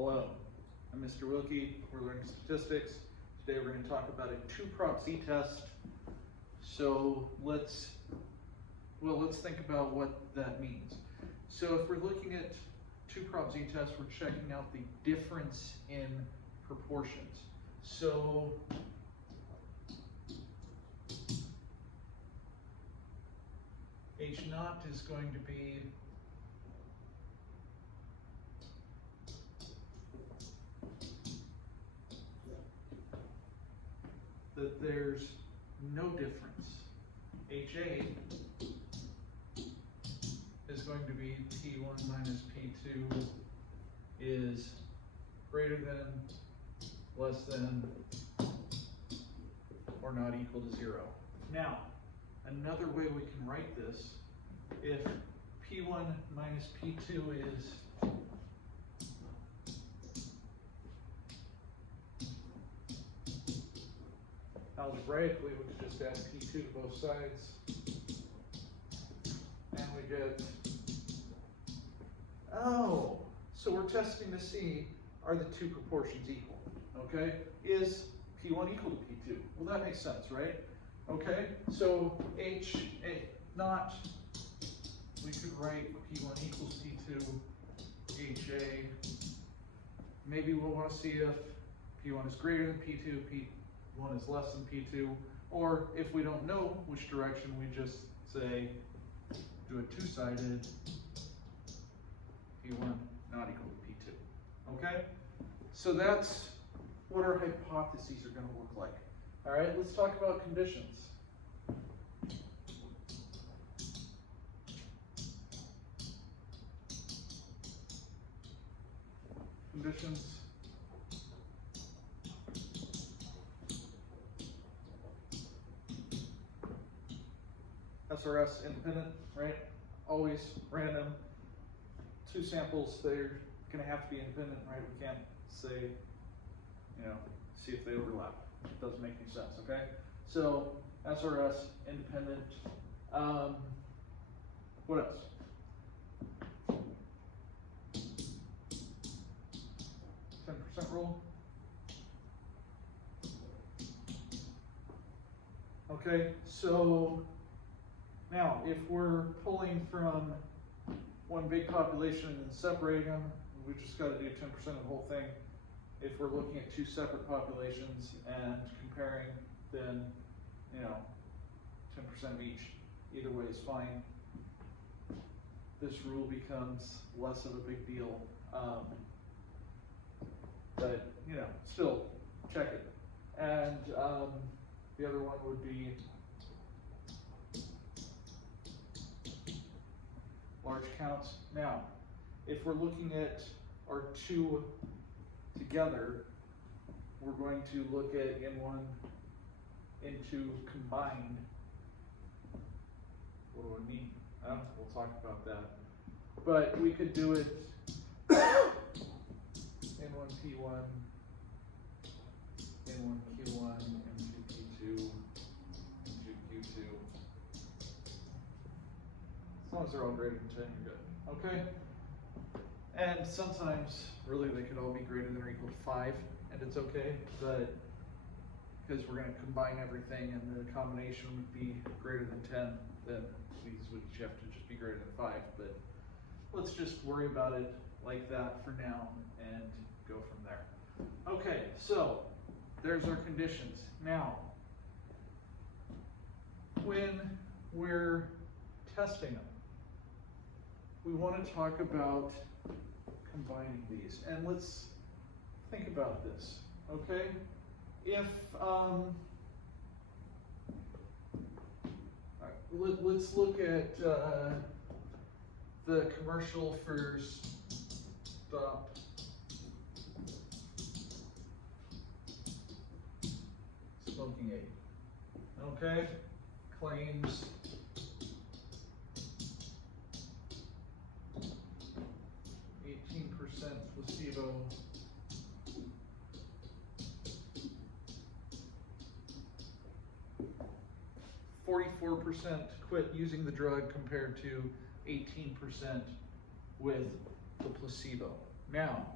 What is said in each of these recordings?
Hello, I'm Mr. Wilke. We're learning statistics. Today we're going to talk about a two-prop z-test. So let's think about what that means. So if we're looking at two-prop z-test, we're checking out the difference in proportions. So H naught is going to be that there's no difference. HA is going to be P1 minus P2 is greater than, less than, or not equal to 0. Now, another way we can write this, if P1 minus P2 is algebraically, we could just add P2 to both sides, and we get, oh, so we're testing to see, are the two proportions equal, okay? Is P1 equal to P2? Well, that makes sense, right? Okay, so H naught, we could write P1 equals P2, HA. Maybe we'll want to see if P1 is greater than P2, P1 is less than P2, or if we don't know which direction, we just say, do a two-sided P1 not equal to P2, okay? So that's what our hypotheses are going to look like. All right, let's talk about conditions. Conditions. SRS independent, right? Always random. Two samples, they're going to have to be independent, right? We can't say, see if they overlap. It doesn't make any sense, okay? So SRS independent. What else? 10% rule. Okay, so now if we're pulling from one big population and then separating them, we've just got to do 10% of the whole thing. If we're looking at two separate populations and comparing, then 10% of each. Either way is fine. This rule becomes less of a big deal, but still check it. And the other one would be large counts. Now, if we're looking at our two together, we're going to look at into combined. What do I mean? We'll talk about that. But we could do it N1 P1, N1 Q1, N2 P2, N2 Q2. As long as they're all greater than 10, you're good. Okay? And sometimes, really, they could all be greater than or equal to 5, and it's okay, but because we're going to combine everything and the combination would be greater than 10, then these would each have to just be greater than 5. But let's just worry about it like that for now and go from there. Okay, so there's our conditions. Now, when we're testing them, we want to talk about combining these, and let's think about this, okay? If, let's look at the commercial for Stop Smoking Aid, okay? Claims 18% placebo, 44% quit using the drug compared to 18% with the placebo. Now,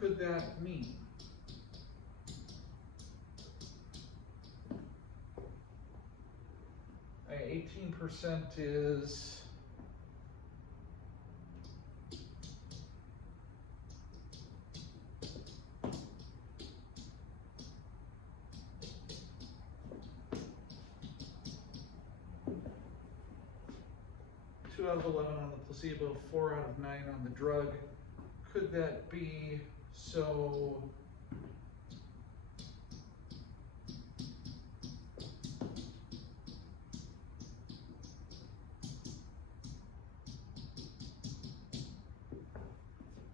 could that mean? Okay, 18% is 2 out of 11 on the placebo, 4 out of 9 on the drug. Could that be so?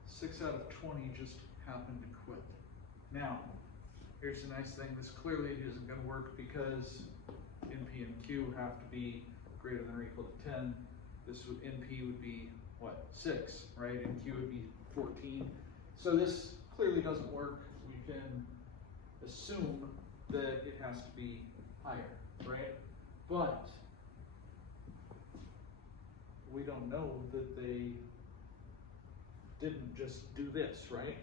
Six out of 20 just happened to quit. Now, here's the nice thing. This clearly isn't going to work because NP and Q have to be greater than or equal to 10. This would, NP would be, what, 6, right? And Q would be 14. So this clearly doesn't work. We can assume that it has to be higher, right? But we don't know that they didn't just do this, right?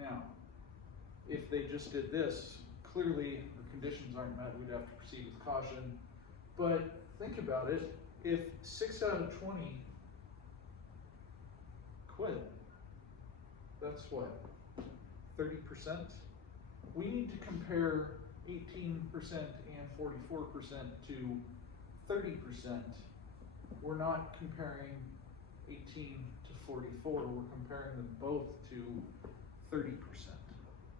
Now, if they just did this, clearly the conditions aren't met. We'd have to proceed with caution. But think about it. If 6 out of 20 quit, that's what, 30%? We need to compare 18% and 44% to 30%. We're not comparing 18 to 44, we're comparing them both to 30%.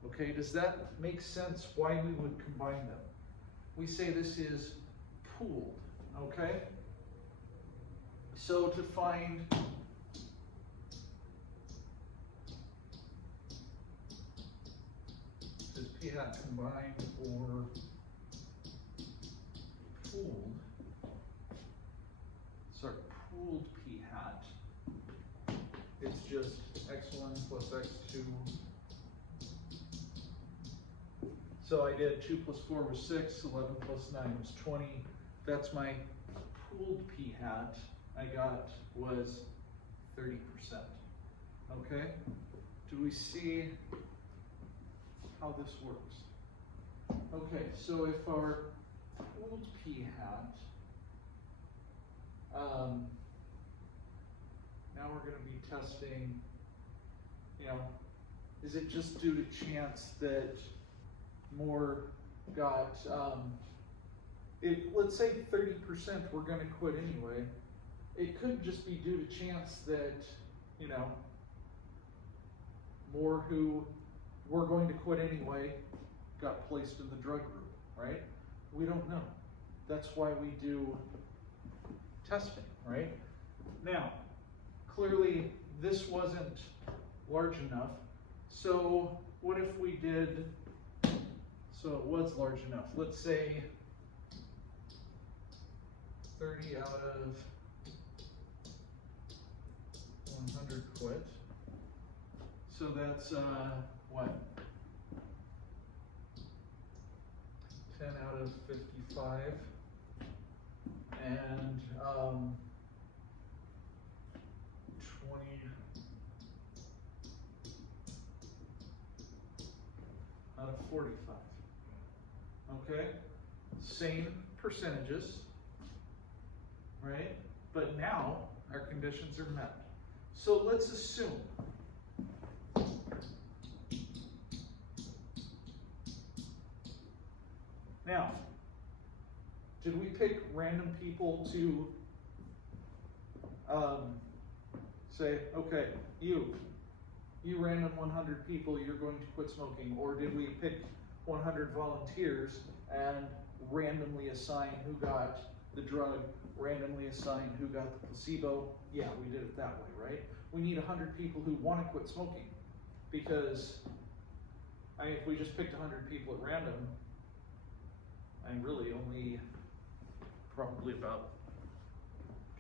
Okay, does that make sense why we would combine them? We say this is pooled, okay? So to find is p hat combined or pooled, sorry, pooled p hat, it's just x1 plus x2. So I did 2 plus 4 was 6, 11 plus 9 was 20. That's my pooled p hat I got was 30%. Okay? Do we see how this works? Okay, so if our pooled p hat, now we're going to be testing, you know, is it just due to chance that more got, let's say 30% we're going to quit anyway. It could just be due to chance that, you know, more who were going to quit anyway got placed in the drug group, right? We don't know. That's why we do testing, right? Now, clearly this wasn't large enough. So what if we did, so it was large enough. Let's say 30 out of 100 quit. So that's what? 10 out of 55. And 20 out of 45. Okay? Same percentages, right? But now our conditions are met. So let's assume now, did we pick random people to say, okay, you random 100 people, you're going to quit smoking? Or did we pick 100 volunteers and randomly assign who got the drug, randomly assign who got the placebo? Yeah, we did it that way, right? We need 100 people who want to quit smoking, because if we just picked 100 people at random, really only probably about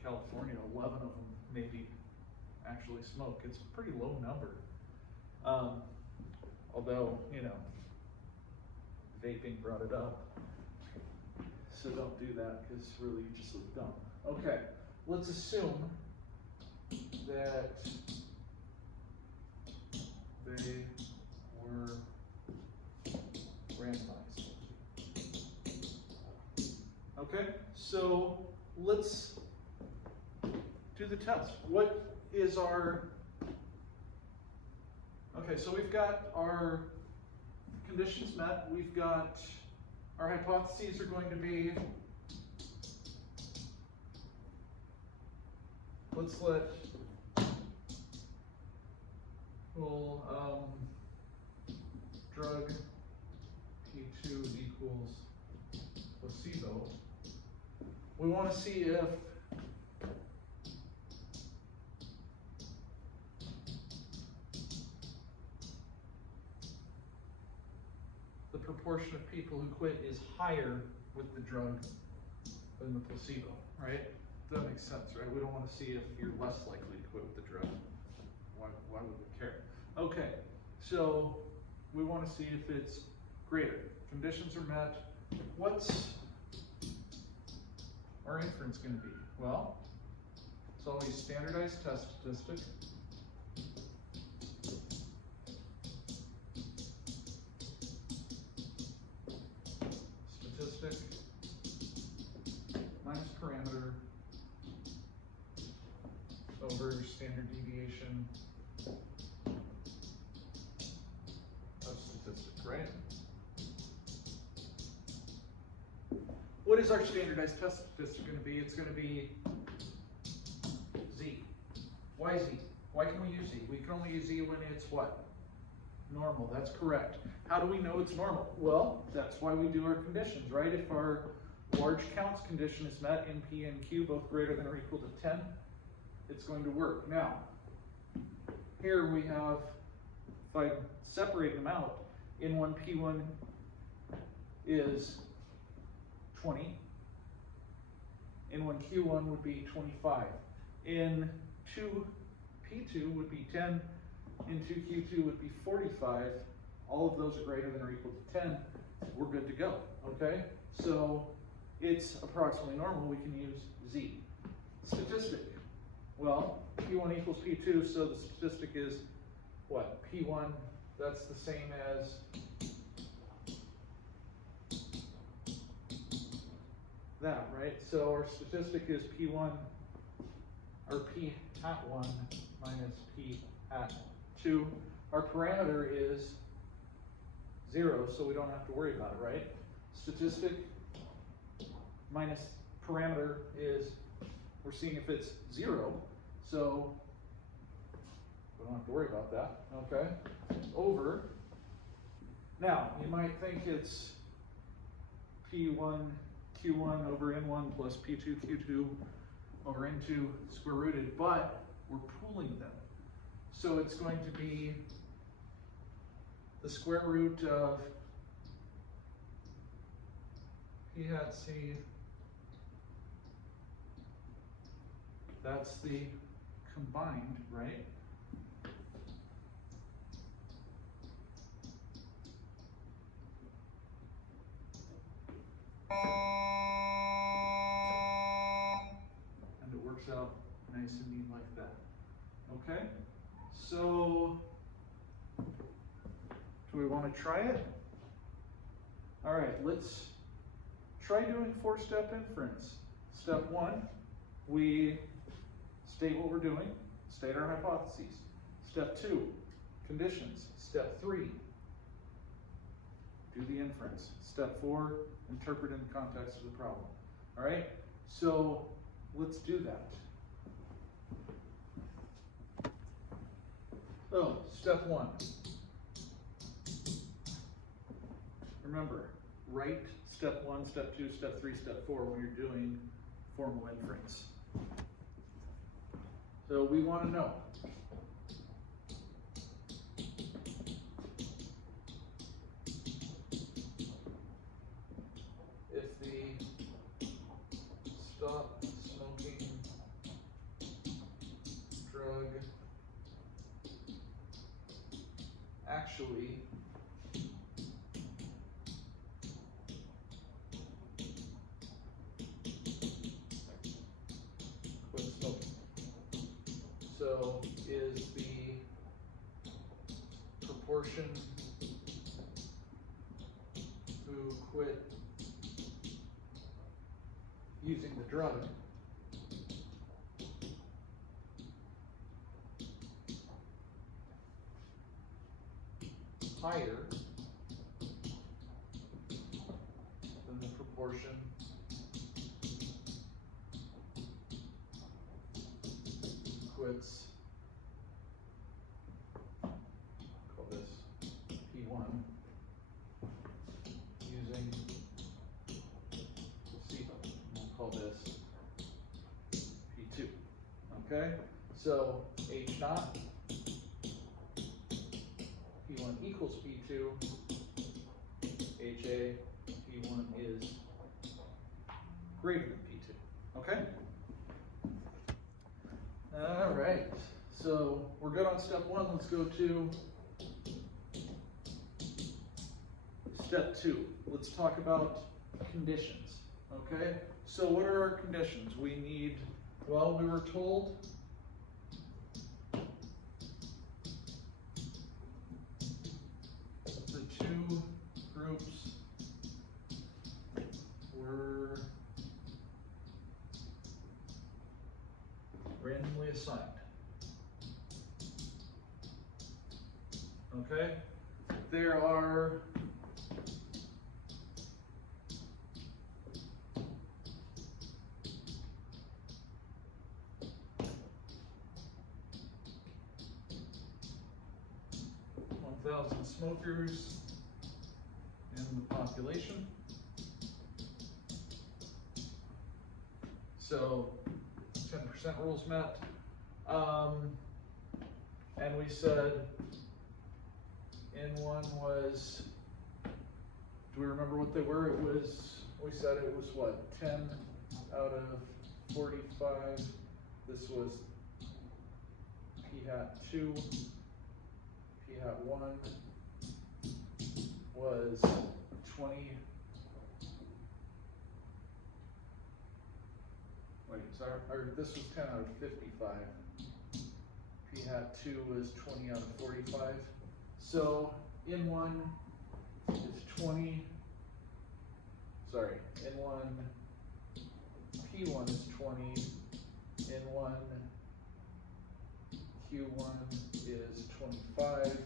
California, 11 of them maybe actually smoke. It's a pretty low number. Although, you know, vaping brought it up. So don't do that, because really you just look dumb. Okay, let's assume that they So let's do the test. What is our, okay, so we've got our conditions met. We've got our hypotheses are going to be, let's let, we'll, drug P2 equals placebo. We want to see if the proportion of people who quit is higher with the drug than the placebo, right? That makes sense, right? We don't want to see if you're less likely to quit with the drug. Why would we care? Okay, so we want to see if it's greater. Conditions are met. What's our inference going to be? Well, it's always standardized test statistic. Statistic minus parameter over standard deviation of statistic, right? What is our standardized test statistic going to be? It's going to be Z. Why Z? Why can we use Z? We can only use Z when it's what? Normal, that's correct. How do we know it's normal? Well, that's why we do our conditions, right? If our large counts condition is met in P and Q, both greater than or equal to 10, it's going to work. Now, here we have, if I separate them out, N1, P1 is 20. N1, Q1 would be 25. N2, P2 would be 10. N2, Q2 would be 45. All of those are greater than or equal to 10. We're good to go, okay? So it's approximately normal. We can use Z. Statistic. Well, P1 equals P2, so the statistic is what? P1, that's the same as that, right? So our statistic is P1, or P hat 1 minus P hat 2. Our parameter is 0, so we don't have to worry about it, right? Statistic minus parameter is, we're seeing if it's 0, so we don't have to worry about that, okay? Over, now you might think it's P1, Q1 over N1 plus P2, Q2 over N2 square rooted, but we're pooling them. So it's going to be the square root of P hat C, that's the combined, right? And it works out nice and neat like that. Okay? So, do we want to try it? All right, let's try doing 4-step inference. Step 1, we state what we're doing, state our hypotheses. Step 2, conditions. Step 3, do the inference. Step 4, interpret in the context of the problem. All right, so let's do that. So, step 1. Remember, write step 1, step 2, step 3, step 4 when you're doing formal inference. So we want to know if the stop smoking drug actually quit smoking. So is the proportion who quit using drug higher than the proportion quits, call this P1, using C, we'll call this P2, okay? So H naught, P1 equals P2, HA, P1 is greater than P2, okay? All right, so we're good on step one. Let's go to step two. Let's talk about conditions, okay? So what are our conditions? We need, well, we were told the two groups were randomly assigned. Okay? There are smokers in the population. So 10% rules met. And we said N1 was, do we remember what they were? It was, we said it was what, 10 out of 45. This was P hat 2, P hat 1 was 20. Wait, sorry, or this was 10 out of 55. P hat 2 was 20 out of 45. So N1 is 20. Sorry, N1, P1 is 20. N1, Q1 is 25.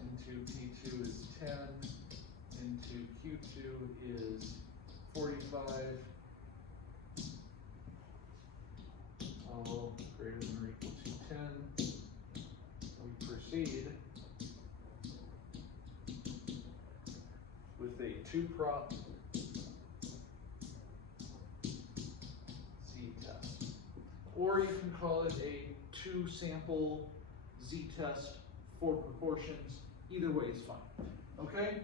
Into P2 is 10. Into Q2 is 45. All greater than or equal to 10. We proceed with a two-prop z-test. Or you can call it a two-sample z-test for proportions. Either way is fine. Okay?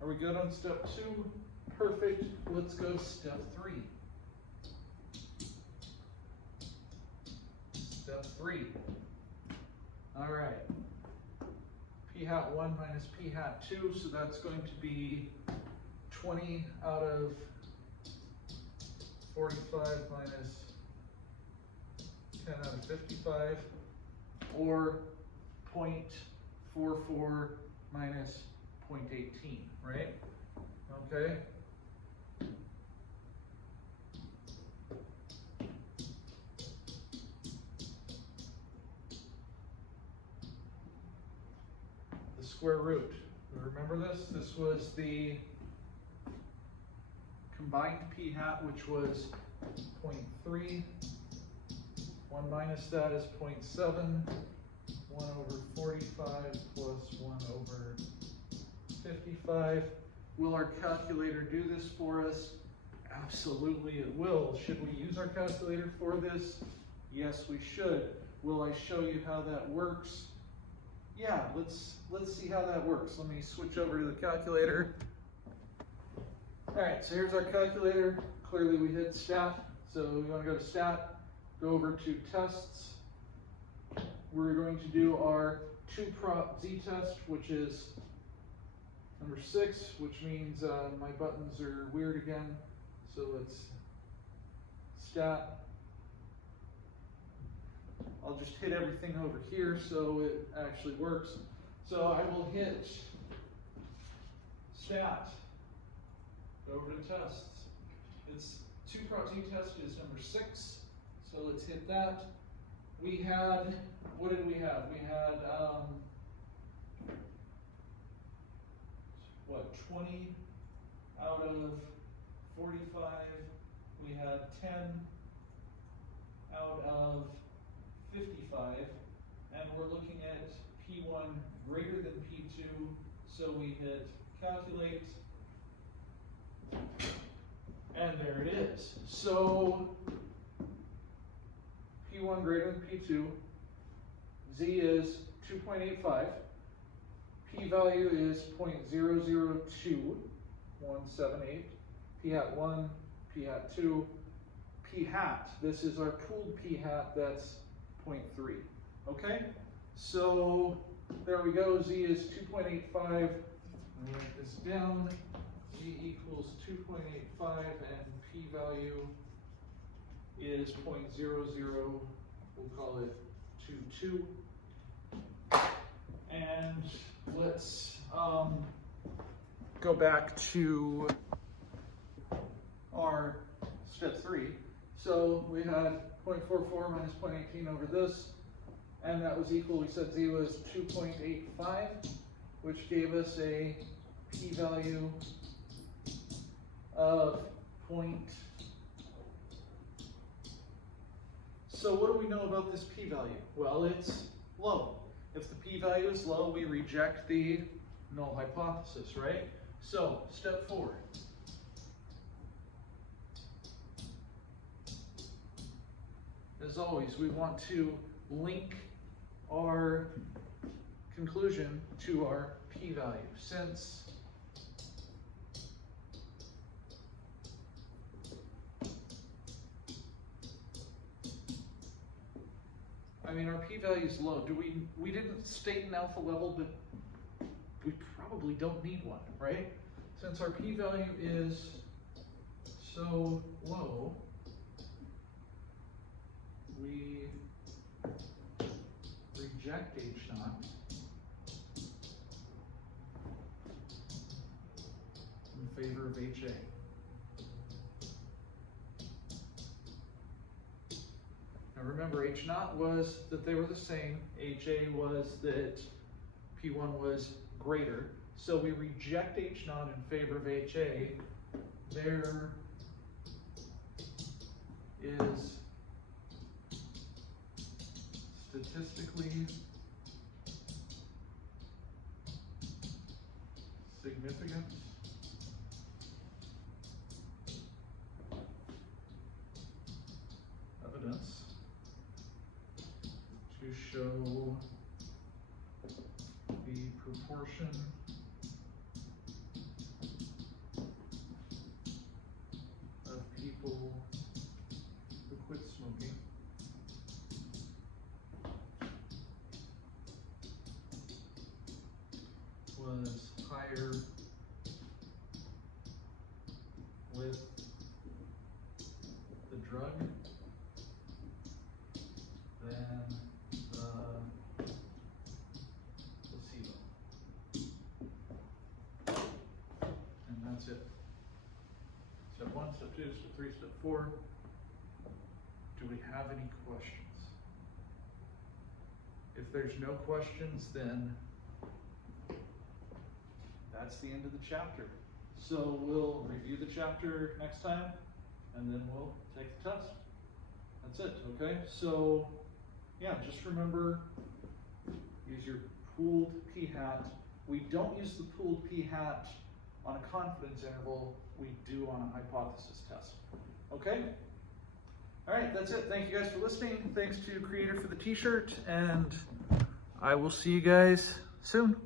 Are we good on step 2? Perfect. Let's go step 3. Step 3. All right. P hat 1 minus P hat 2, so that's going to be 20 out of 45 minus 10 out of 55, or 0.44 minus 0.18, right? Okay. The square root. Remember this? This was the combined p hat, which was 0.3. 1 minus that is 0.7. 1 over 45 plus 1 over 55. Will our calculator do this for us? Absolutely it will. Should we use our calculator for this? Yes, we should. Will I show you how that works? Yeah, let's see how that works. Let me switch over to the calculator. All right, so here's our calculator. Clearly we hit stat. So we want to go to stat, go over to tests. We're going to do our two-prop z-test, which is number 6, which means my buttons are weird again. So let's stat. I'll just hit everything over here so it actually works. So I will hit stat, go over to tests. It's two-prot t-test is number 6. So let's hit that. We had, what did we have? We had, what, 20 out of 45. We had 10 out of 55. And we're looking at P1 greater than P2. So we hit calculate. And there it is. So P1 greater than P2, Z is 2.85, P-value is 0.002178, P hat 1, P hat 2, P hat, this is our pooled P hat, that's 0.3, okay? So there we go, Z is 2.85, write this down, Z equals 2.85 and P-value is 0.00, we'll call it 22. And let's go back to our step 3. So we had 0.44 minus 0.18 over this, and that was equal, we said Z was 2.85, which gave us a P-value of So what do we know about this p-value? Well, it's low. If the p-value is low, we reject the null hypothesis, right? So, step 4. As always, we want to link our conclusion to our p-value. Since our p-value is low. We didn't state an alpha level, but we probably don't need one, right? Since our p-value is so low, we reject H0 in favor of HA. Remember, H0 was that they were the same, HA was that P1 was greater, so we reject H0 in favor of HA. There is statistically significant evidence to show the proportion of people who quit smoking was higher with the drug than the placebo. And that's it. Step 1, step 2, step 3, step 4. Do we have any questions? If there's no questions, then that's the end of the chapter. So we'll review the chapter next time, and then we'll take the test. That's it, okay? So, yeah, just remember, use your pooled p-hat. We don't use the pooled p-hat on a confidence interval. We do on a hypothesis test, okay? All right, that's it. Thank you guys for listening. Thanks to Creator for the t-shirt, and I will see you guys soon.